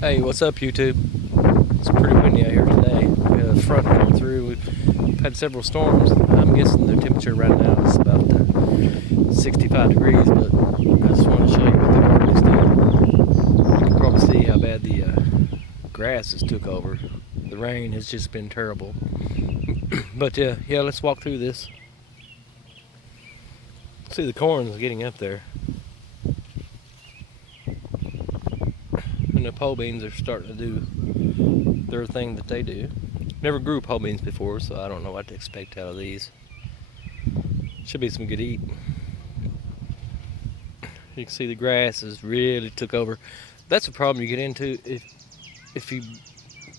Hey, what's up, YouTube? It's pretty windy out here today. We had a front come through. We've had several storms. I'm guessing the temperature right now is about 65 degrees, but I just want to show you what the garden is doing. You can probably see how bad the grass has took over. The rain has just been terrible. But yeah, let's walk through this. See, the corn is getting up there. And the pole beans are starting to do their thing that they do. Never grew pole beans before, so I don't know what to expect out of these. Should be some good eat. You can see the grass has really took over. That's a problem you get into if you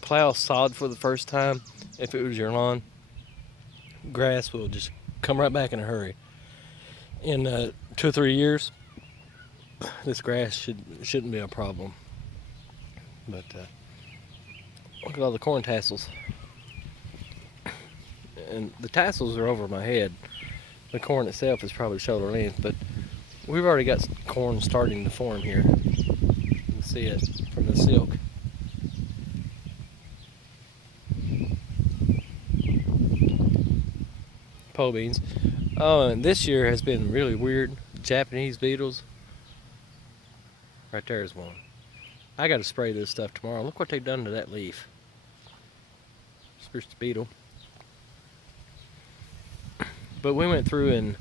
plow sod for the first time. If it was your lawn, grass will just come right back in a hurry. In 2 or 3 years, this grass shouldn't be a problem. But look at all the corn tassels, and the tassels are over my head. The corn itself is probably shoulder length, but we've already got corn starting to form here. You can see it from the silk. Pole beans. Oh, and this year has been really weird. Japanese beetles. Right there is one. I got to spray this stuff tomorrow. Look what they've done to that leaf. It's just a beetle. But we went through and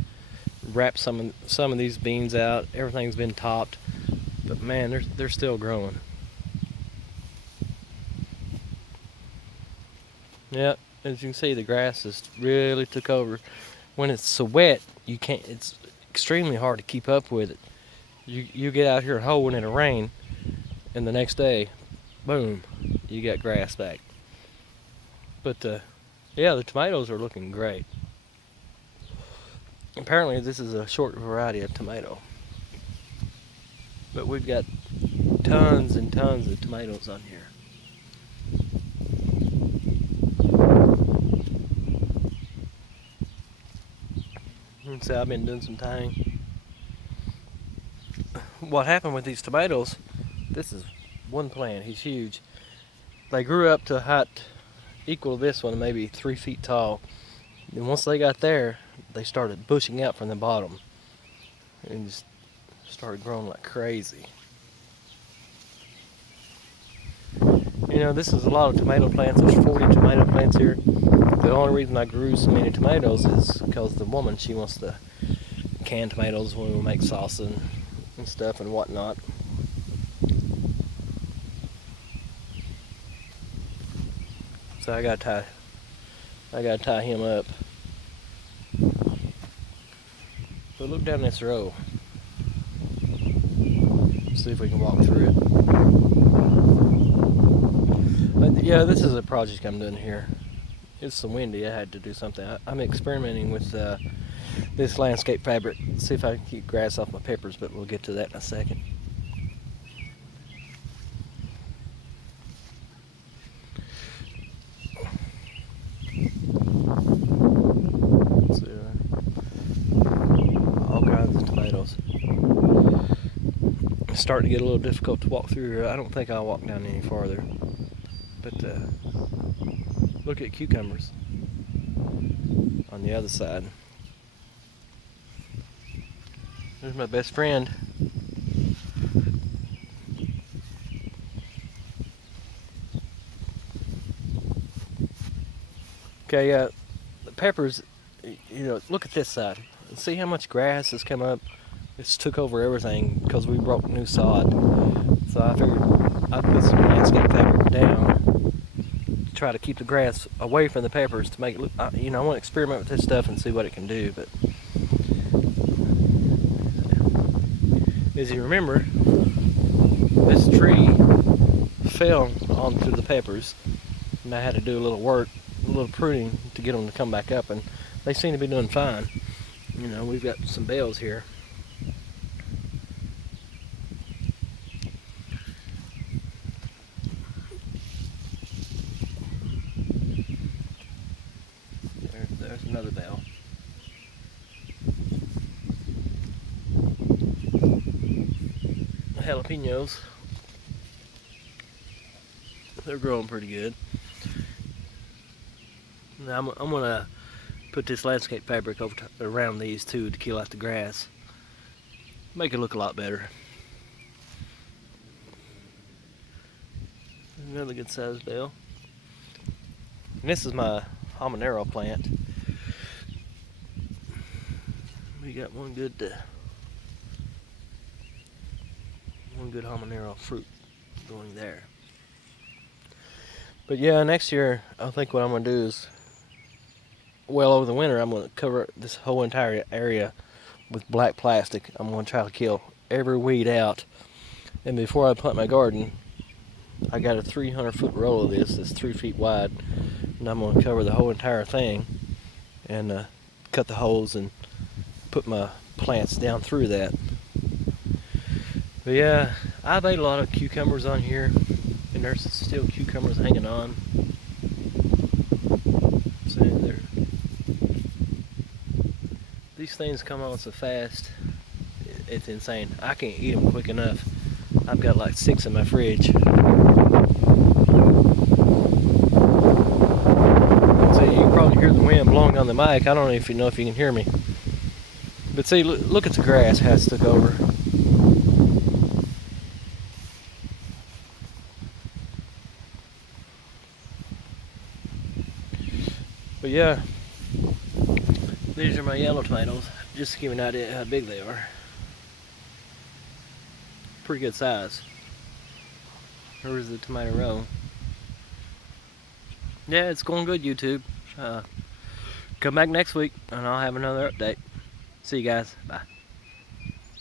wrapped some of these beans out. Everything's been topped, but man, they're still growing. Yeah, as you can see, the grass has really took over. When it's so wet, you can't. It's extremely hard to keep up with it. You get out here hoeing in the rain, and the next day, boom, you got grass back. But yeah, the tomatoes are looking great. Apparently, this is a short variety of tomato, but we've got tons and tons of tomatoes on here. And so I've been doing some tying. What happened with these tomatoes? This is one plant. He's huge. They grew up to a height equal to this one, maybe 3 feet tall. And once they got there, they started bushing out from the bottom and just started growing like crazy. You know, this is a lot of tomato plants. There's 40 tomato plants here. The only reason I grew so many tomatoes is because the woman, she wants to can tomatoes when we make salsa and stuff and whatnot. So I gotta tie him up. But look down this row. See if we can walk through it. But yeah, this is a project I'm doing here. It's so windy, I had to do something. I'm experimenting with this landscape fabric. See if I can keep grass off my peppers, but we'll get to that in a second. All kinds of tomatoes. It's starting to get a little difficult to walk through here. I don't think I'll walk down any farther. But look at cucumbers on the other side. There's my best friend. Okay, yeah, the peppers, you know, look at this side. See how much grass has come up? It's took over everything because we broke new sod. So I figured I'd put some landscape fabric down to try to keep the grass away from the peppers to make it look, you know, I want to experiment with this stuff and see what it can do. But as you remember, this tree fell onto the peppers, and I had to do a little work, a little pruning to get them to come back up, and they seem to be doing fine. You know, we've got some bells here. There's another bell. Jalapenos. They're growing pretty good. Now I'm gonna put this landscape fabric around these too to kill out the grass. Make it look a lot better. Another good sized bell. And this is my habanero plant. We got one good habanero fruit going there. But yeah, next year I think what I'm gonna do is, well, over the winter I'm gonna cover this whole entire area with black plastic. I'm gonna try to kill every weed out. And before I plant my garden, I got a 300-foot roll of this that's 3 feet wide, and I'm gonna cover the whole entire thing and cut the holes and put my plants down through that. But yeah, I've ate a lot of cucumbers on here, and there's still cucumbers hanging on. So these things come on so fast, it's insane. I can't eat them quick enough. I've got like 6 in my fridge. So you can probably hear the wind blowing on the mic. I don't know if you can hear me. But see, look at the grass how it's took over. But yeah, these are my yellow tomatoes, just to give you an idea how big they are. Pretty good size. Here's the tomato row. Yeah, it's going good, YouTube. Come back next week and I'll have another update. See you guys. Bye.